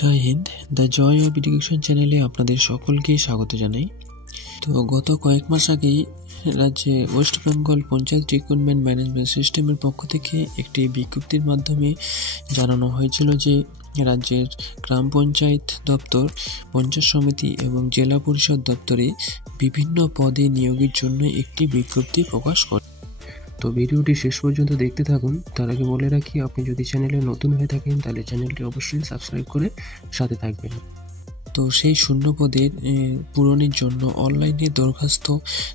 Joy Hind. The joy of education চ্যানেলে আপনাদের সকলকে স্বাগত জানাই। তো গত কয়েক মাস আগেই রাজ্যে West Bengal panchayat recruitment management সিস্টেমের পক্ষ থেকে একটি বিজ্ঞপ্তির মাধ্যমে জানানো হয়েছিল যে রাজ্যের গ্রাম পঞ্চায়েত দপ্তর, পঞ্চায়েত সমিতি এবং জেলা পরিষদ দপ্তরে বিভিন্ন পদে নিয়োগের জন্য একটি বিজ্ঞপ্তি প্রকাশ করে। তো ভিডিওটি শেষ পর্যন্ত দেখতে থাকুন। তার আগে বলে রাখি, আপনি যদি চ্যানেলে নতুন হয়ে থাকেন তাহলে চ্যানেলটি অবশ্যই সাবস্ক্রাইব করে সাথে থাকবেন। তো সেই শূন্য পদের পূরণের জন্য অনলাইনে দরখাস্ত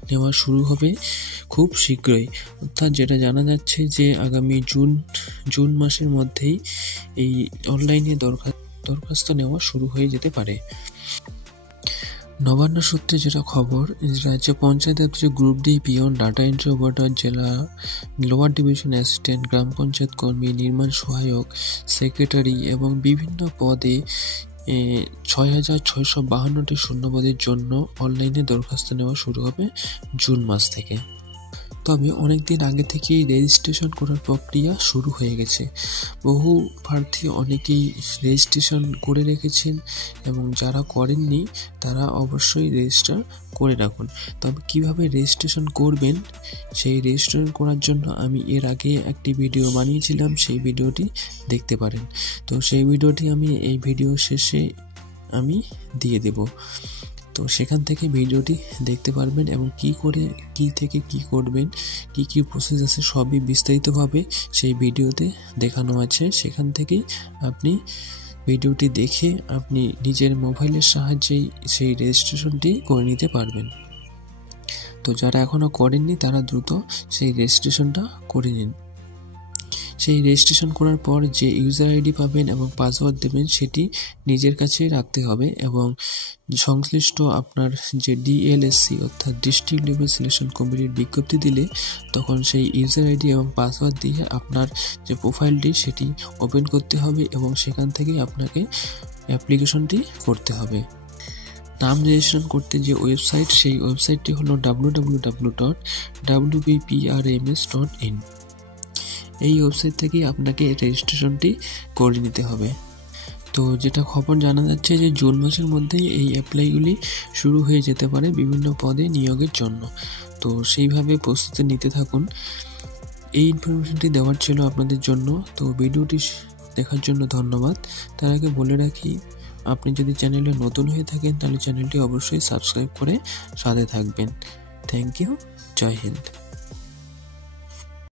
নেওয়া শুরু হবে খুব শীঘ্রই, অর্থাৎ যেটা জানা যাচ্ছে যে আগামী জুন মাসের মধ্যেই এই অনলাইনে দরখাস্ত নেওয়া শুরু হয়ে যেতে পারে। নবান্ন সূত্রে যেটা খবর, রাজ্য পঞ্চায়েত দপ্তরে group D peon, data entry operator, জেলা লোয়ার ডিভিশন অ্যাসিস্ট্যান্ট, গ্রাম পঞ্চায়েত কর্মী, নির্মাণ সহায়ক, সেক্রেটারি এবং বিভিন্ন পদে 6,652টি শূন্যপদের জন্য অনলাইনে দরখাস্ত নেওয়া শুরু হবে জুন মাস থেকে। তবে অনেকদিন আগে থেকেই রেজিস্ট্রেশন করার প্রক্রিয়া শুরু হয়ে গেছে। বহু প্রার্থী অনেকেই রেজিস্ট্রেশন করে রেখেছেন এবং যারা করেননি তারা অবশ্যই রেজিস্টার করে রাখুন। তবে কিভাবে রেজিস্ট্রেশন করবেন, সেই রেজিস্ট্রেশন করার জন্য আমি এর আগে একটি ভিডিও বানিয়েছিলাম, সেই ভিডিওটি দেখতে পারেন। তো সেই ভিডিওটি আমি এই ভিডিও শেষে আমি দিয়ে দেব। তো সেখান থেকে ভিডিওটি দেখতে পারবেন এবং কি থেকে কি করবেন, কি প্রসেস আছে সবই বিস্তারিতভাবে সেই ভিডিওতে দেখানো আছে। সেখান থেকেই আপনি ভিডিওটি দেখে আপনি নিজের মোবাইলের সাহায্যেই সেই রেজিস্ট্রেশনটি করে নিতে পারবেন। তো যারা এখনও করেননি তারা দ্রুত সেই রেজিস্ট্রেশনটা করে নিন। সেই রেজিস্ট্রেশন করার পর যে ইউজার আইডি পাবেন এবং পাসওয়ার্ড দেবেন সেটি নিজের কাছে রাখতে হবে এবং সংশ্লিষ্ট আপনার যে ডিএলএসসি অর্থাৎ ডিস্ট্রিক্ট লেভেল সিলেকশন কমিটির বিজ্ঞপ্তি দিলে তখন সেই ইউজার আইডি এবং পাসওয়ার্ড দিয়ে আপনার যে প্রোফাইলটি সেটি ওপেন করতে হবে এবং সেখান থেকে আপনাকে অ্যাপ্লিকেশনটি করতে হবে। নাম রেজিস্ট্রেশন করতে যে ওয়েবসাইট, সেই ওয়েবসাইটটি হলো www.wbprms.in। এই ওয়েবসাইট থেকেই আপনাকে রেজিস্ট্রেশনটি করে নিতে হবে। তো যেটা খবর জানা যাচ্ছে যে জুন মাসের মধ্যেই এই অ্যাপ্লাইগুলি শুরু হয়ে যেতে পারে বিভিন্ন পদে নিয়োগের জন্য। তো সেইভাবে প্রস্তুতি নিতে থাকুন। এই ইনফরমেশনটি দেওয়ার ছিল আপনাদের জন্য। তো ভিডিওটি দেখার জন্য ধন্যবাদ। তার আগে বলে রাখি, আপনি যদি চ্যানেলে নতুন হয়ে থাকেন তাহলে চ্যানেলটি অবশ্যই সাবস্ক্রাইব করে সাথে থাকবেন। Thank you. জয় হিন্দ।